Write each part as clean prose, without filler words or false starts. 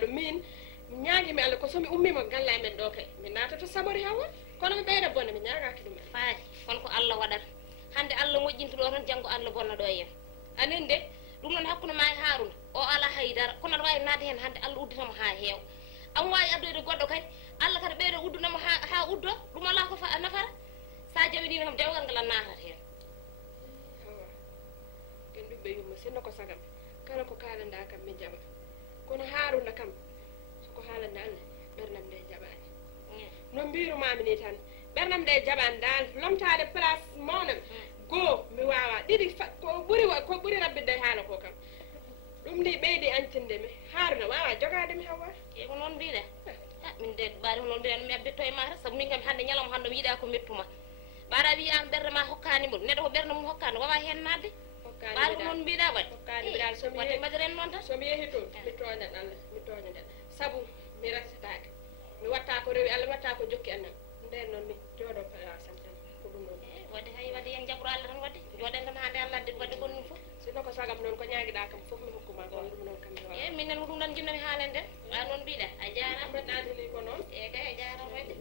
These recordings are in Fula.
ɗum min ñaagimi Allah ko somi ummimo galla men ɗo kay mi natata sabori hawa kono mi ɓeyda bonde mi ñaagaki ɗum faati kono ko Allah waɗata hande Allah moƴƴinta ɗo tan janggo Allah bonna ɗo e en anen de ɗum noon hakkude ma e Haruna o ala haydara kono aɗa wawi nadde hen hande Allah udditamo ha heewa an wawi addoyde goɗɗo kay Allah kadi ɓeydo uddunamo ha uddo ɗum ala ko nafara sa jawidino kam dewgal ngal a natat hen ken ɓiɓɓe yumma sinno ko sagam kala ko kalanda kam mi jaɓa kono Haruna kam soko haalande Allah ɓernam nde jaɓani no mbirumami ni tan ɓernam nde jaɓani dal lomtade place mawnam goo mi wawa ɗiɗi ko ɓuuri rabbide haala ko kam ɗum ndi ɓeydi ancinde mi Haruna wawa jogade mi hawa e ko noon mbiɗa min de ɓaɗi ko noon mbiɗa mi abbitto e ma tan saabu min kam hande ñalawma hande mi yiiɗa ko mettuma ɓaɗa wiyama ɓerde ma hokkanimo neɗɗo ko ɓerde mum hokkani wawa hen nadde ɓaɗi ko noon mbiɗa waɗi wadde mbaɗiren noon tan somi yeehi toon mi toñat Allah mi toñaɗen saabu mi resatake mi watta ko rewi Allah mi watta ko jokki annam nden noon mi jooɗo palasam tan ko ɗum noon wadde hay wadde yen jaɓɓuro Allah tan wadde jooɗen tan hande Allah adde wadde gonɗum fof sinno ko sagam noon ko ñaaguiɗa kam fof mi hokkuma ko ɗum noon kam mi wawa e minen ko ɗum tan jinnomi haalen den ɓa noon mbiɗa a jarama mbaɗɗadeli ko noon e kay a jarama wadde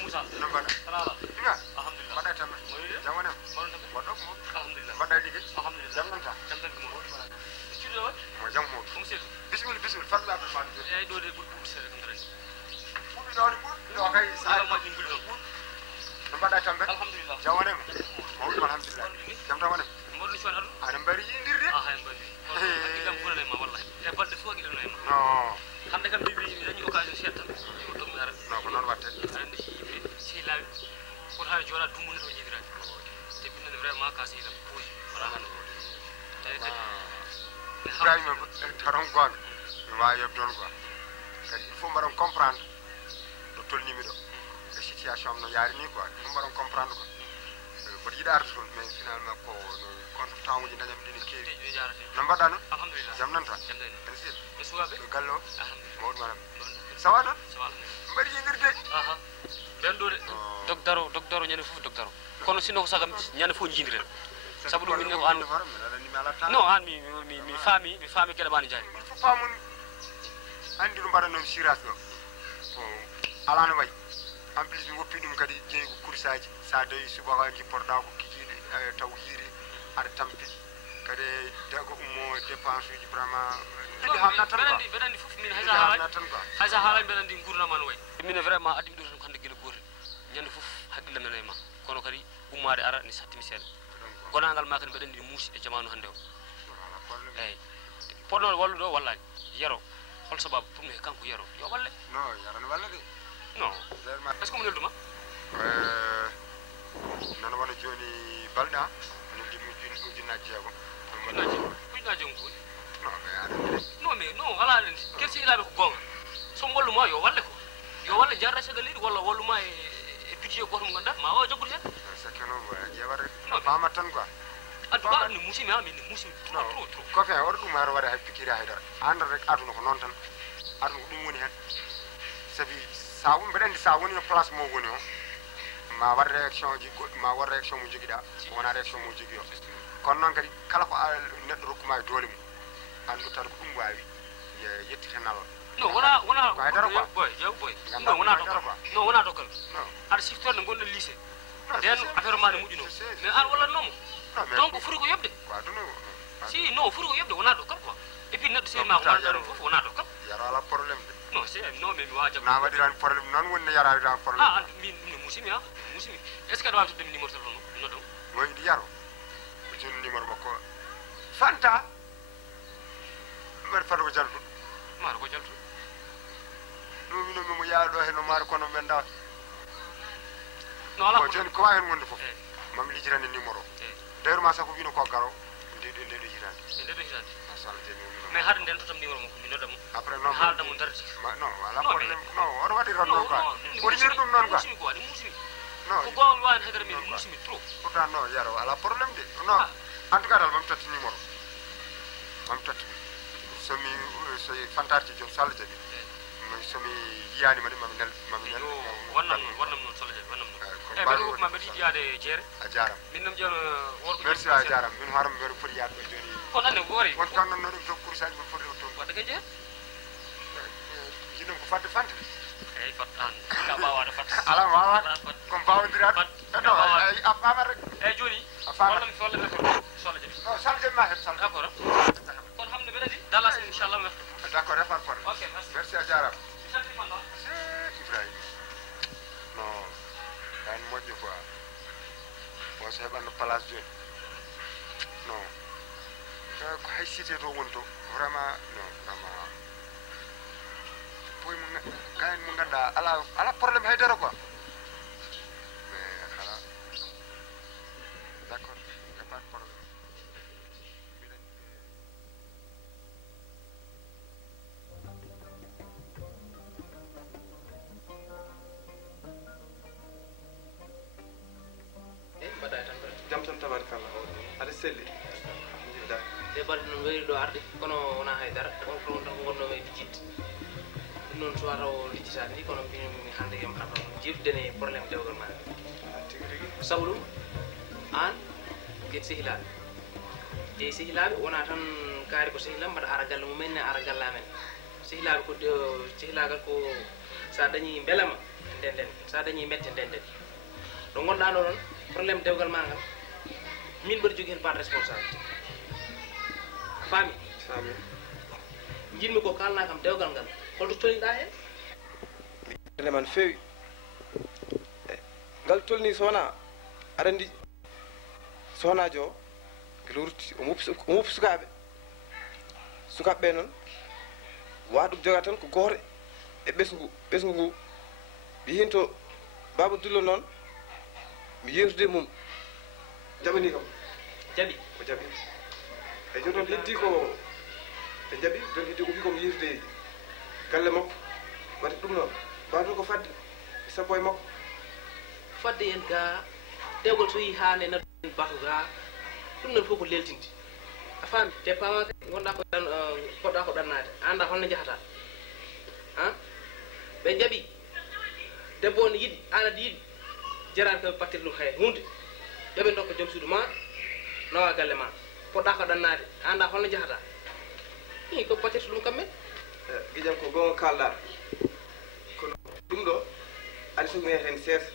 Musa. Salala. Inga. Alhamdulillah. Badai tam. Jangan em. Badok mo. Alhamdulillah. Badai dikit. Alhamdulillah. Jangan ta. Jangan mo. Studio wat? Mo jang mo. Bismillah. Fadla be fan. Ay do de buddu sere kam rek. Buddu do buddu. Do kay sa ma din buddu. No badai tam. Alhamdulillah. Jangan em. Mo alhamdulillah. Jam ta wona. Mo ni son adu. Ana bari yindirde. Ah hay bari. Digam fulale ma wallahi. E balde fo gi no ma. No. Hande kam bi dañu occasion setan. Do mi ara. No ko non watte. Si lawi ko ha jora dumu no jidira te binne vraiment ka silam poy wala han tay tay Ibrahima taron gon wa yob don quoi kadi il faut mbaron comprendre do tolni mi do e situation no yari ni quoi il faut mbaron comprendre quoi ko yidar ton mais finalement ko contre temps uji dañam dini kewi no mbada no alhamdulillah jam nan ta en sit e suwabe gallo mawd manam sawa don sawa mbari yindirde aha ben do de docteur ñane fofu docteur kono sino ko sagam ñane fo jindiren sabu dum ne ko an non an mi fami kede bani jani famun andi dum baran non siras do ko alana way en plus mi woppi dum kadi jey ko kursaji sa dey suba ko ci porda ko kijidi taw hiri ar tampi kade dago ummo dépense ji vraiment ndi hamna tan ko bedandi fofu min haysa hala bedandi gurna man way min vraiment adim do tan hande gele gotel ñande fof hakkille men e ma kono kadi ummade ara ni sattimi seeɗa gonangal ma kadi mbeɗen ndi muusi e jamanu hannde o eyyi poɗɗo wallude o wallani yero hol sababu pour mi kanko yero yo walle non yarano walla de non est ce que mo nelduma nono wona joni balɗa noddi ujunnaji jeegom ujunnaji jeegom ko non mais non ala kersi ilaɓe ko gonga somo walluma yo walle ko yo walle jarra saga leydi walla walluma e budget goto mo ganduɗa ma wawa jaggude hen sakeno jeware fama tan quoi addu ba ni musimi ha min musimi trop ko fe or ɗum ara waɗa hay pikiri haydara anda rek aduna ko noon tan aduna ko ɗum woni hen sabi sa mbeɗa andi sa woni no place mo woni o ma war réaction ji ma war réaction mu jogiɗa wona réaction mu jogi o kono noon kadi kala ko neɗɗo rokkuma e doole mum andu tan ko ɗum wawi yettiten Allah non wona ko haydara quoi boy non wona dokal non wona dokal aɗa siftorde gonɗo lycée nden affaire ma ne moƴƴuno mais an wallatnomo donc foti ko yobde ko aduna si non foti ko yobde wona dokal quoi et puis neɗɗo seedi ma ko walɗa ɗum fof wona dokal yaro ala probléme de non c'est non mais mi wawa jabde na waɗiran probléme noon wonni yarawiran probléme min musimi ha musimi est ce que aɗa wawi toddemi numéro téléphone o noddam mo yiɗi yaro ko joni numéro makko fanta mbaɗa fata ko jaltuɗo mara ko jaltu ɗum mino mimo yaaɗo heno maaro kono men dawa no ala ko joni ko wawi hen wonde fof mami lijirani numéro d'ailleurs ma sako wino ko garo ndeɗo hirande ndeɗo hirande sala jeni wino mais haade nden totam numéro makko mi noddamo après non haalda mo darti non wala probléme non oɗo waɗi ran noon quoi oɗo yiri ɗum noon quoi musimi quoi ɗi musimi non ko gowon wawani haydara min musimi trop pourtant non yaro ala probléme de non en tout cas dal mami tatti numéro mami tatti somi so fantarti joni so Allah jaaɓi somi yiyanima de mami nel wannam noon solla jaɓi wannam noon e mbeɗa wokkuma mbeɗa yiɗi yaade jeere a jaram min noon ƴeewno worko merci a jaram min hoorema mbeɗa foti yaade ɗo joni kono ande woori won tan noon ɗum to coursaji mon foti toon wadde ka jeere jinnom ko fadde fante eyyi fat an ka ɓawade fat ala wawa komi bawodirat non a famat rek eyyi joni a famat wallam so walla méthode solla jaɓi non sala jaɓi ma heɓ sala d' accord kono hamde mbeɗa di dalas inchallah merci d' accord refat problème ok merci a jaram mi saltima noon Ibrahima non kan moƴƴo quoi o so heɓanno place joni non ko hay cité to woni to vraiment non vraiment boy mo gayen mo ganduɗa ala probléme haydara quoi mais ala d' accord y a pas de problème jam tan tabarikalla aɗa selli alhamdulillah e balɗe noon wayri ɗo arde kono wona haydara on ko tan ko gonnomi e lijjidde ɗum noon so wata o lijjitade ni kono mbimi hande yam hata jifdene probléme dewgal ma tigi tigi sabu ɗum an gueɗe sehilaɓe jeeyi sehilaɓe wona tan kaari ko sehilam mbaɗa ara galle mumen ne ara gallamen sehilaɓe ko sehilagal ko sa dañi beelama ndenden sa dañi mette ndenden ɗo gonɗa ɗo noon probléme dewgal ma ngal min mbaɗa jogui hen part responsabilité faami sami jinmi ko kalna kam dewgal ngal holto tolniɗa hen ene man feewi ngal tolni sowona aɗa andi sohnajo o guila rutti omo woppi sukaɓe noon waɗum joga tan ko goore e ɓesgu ngu mi hin to baba dullo noon mi yewtude mum jaɓani kam jaɓi ko jaɓi e joni toon heddi ko ɓe jaɓi joni heddi ko wi komo yewtude galle makko wadde ɗum noon mbawton ko fadde e sappo e makko fadde en ga dewgal so yi hane nadduɗen batu ga ɗum noon fof ko leltinde a faami te pama gonɗa ko poɗɗa ko ɗannade anda holno jahata han ɓe jaɓi debbo ne yiɗi an aɗa yiɗi jarani kam battere ɗum hay hunde yoɓe dokka joom suudu ma nawa galle ma poɗɗa ko ɗannade anda holno jahata i ko battirta ɗum kamɓe guiƴam ko gonga kalɗa kono ɗum ɗo aɗa somi wiyata hen seesa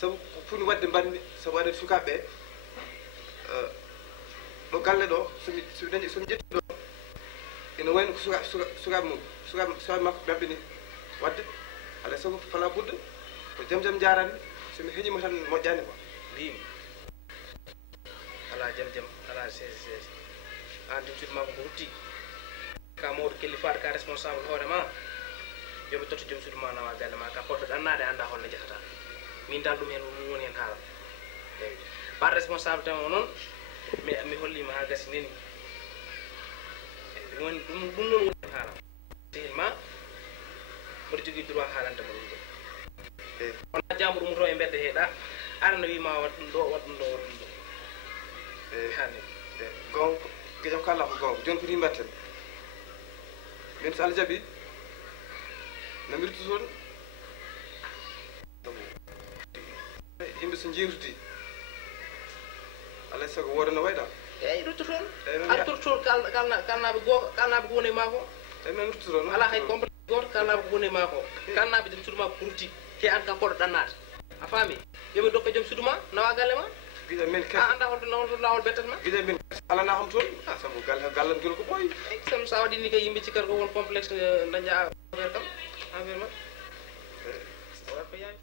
sabu ko funi wadde mbanmi sabu waɗa sukaɓeɓe ɗo galle ɗo somi ƴetti ɗo ene wayno ko sukaɓe mum sukaɓe makko ɗaɓɓini wadde alay sago fala budda ko jam jaranmi somi heeñima tan moƴƴani quoi mbimi ala jam ala seese an joom suudu ma ko rutti ka mawɗo kelli faade ka responsable hoorema yoɓe totta joom suudu ma nawa galle ma ka poɗɗo ɗannade anda holno jahata min dal ɗum hen woni hen haalam eyi par responsable tan o noon mi hollima ha gasi neni woni ɗum noon woni hen haalam sehil ma mbaɗa jogui droit haalantema ɗum ɗo eyi wona jambo ɗum to e mbedde heeɗa arana wima wat ɗum ɗo wat ɗum ɗo wat ɗum ɗo eyi hani eyi gonga gueƴam kala ko gonga joni ko ni mbatten min so Allah jaaɓi namirtu toon yimɓe so jiwtidi alay sago wodano wayda eyyi rutto toon Eyyi, ar toon kalnaɓe ko woni e ma ko eyyi min ruttoto noon ala hay complet goto kalnaɓe ko woni e ma ko kalnaɓe joom suudu ma ko rutti ke an kam koɗo ɗannade a faami yoɓe dokka joom suudu ma nawa galle ma guiƴa min a anda holto lawol bettat ma guiƴa min alana ham toon sabu gallam gol ko ɓooyi sam sa waɗi ni kay yimɓe cikkata ko won complexe daña affaire kam affaire ma wat ko yaani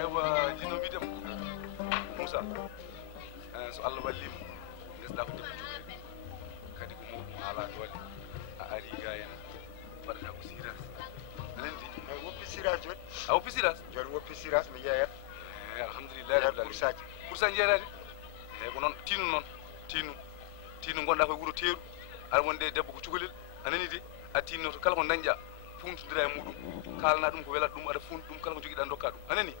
ewa jino mbiɗem moussa so allah wallima desɗa ko debbo cukalel kadi ko muɗum ala doole a ari ga hen waɗata ko siras anendi woppi siras joni a woppi siras joni woppi siras mi yeeyat alhamdulillah rabbil alamin poursaji poursa jeerade eyyi ko noon tinu noon tinu gonɗa koye wuuro teeru aɗa wonde debbo ko cukalel anani de a tinno to kala ko dañƴa funtodira e muɗum kalana ɗum ko welata ɗum aɗa funti ɗum kala ko joguiɗa dokka ɗum anani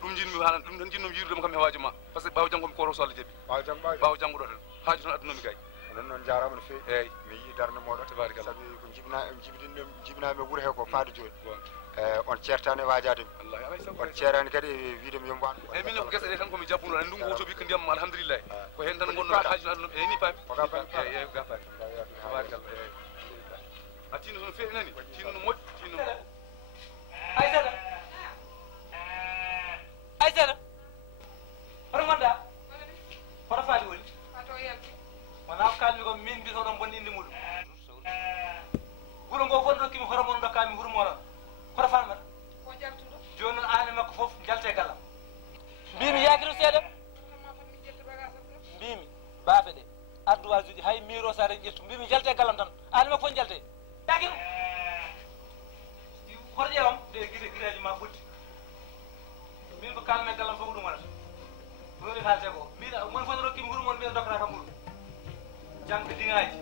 ɗum jinmi haala ɗum tan jinnomi yirudema kam e waajo ma par ce que ɓawo janggo mi koro so Allah jaaɓi ɓawo janggoɗo tan haaju tan addunomi gay onon noon jarama no fewi eyyi mi yii darde moɗon tabarakallah saabi ko jibinami e wuuro he ko faade joni on ceertani e wajademi wallahi alay sago on ceerani kadi e wiidemi yomi wan eyyi min ko gueɗe ɗe tan komi jabbuno andi ndungu o tooɓi ko ndiyam alhamdulillahi ko hen tan gonɗo haaju tan addunomi eyyi ni paami eyyi ga paami tabarakallah eyyi a tinno toon feewi nani tinno no moƴƴi tinno Aïssata Aïssata hoto gonɗa hoto faati woni wona ko kalmi ko min mbitoɗon bonni inde muɗum wuuro ngo fof dokkimi hoto moon dokkami wuuro moɗon hoto famata joni noon an e makko fof jalte gallam mbimi yakiro seeɗa mbimi baafe ɗe ardoise uji hay miro sare ƴettu mbimi jalte gallam tan an e makko fof jalte yakiro hoto ƴewam de guireji ma ɓutti min ko kalme gallam fof ko ɗum wonata ɗum woni haalte ko mbiɗa won fof no rokkimi wuuro moon mbiɗa dokkata kam wuuro jangde diŋaji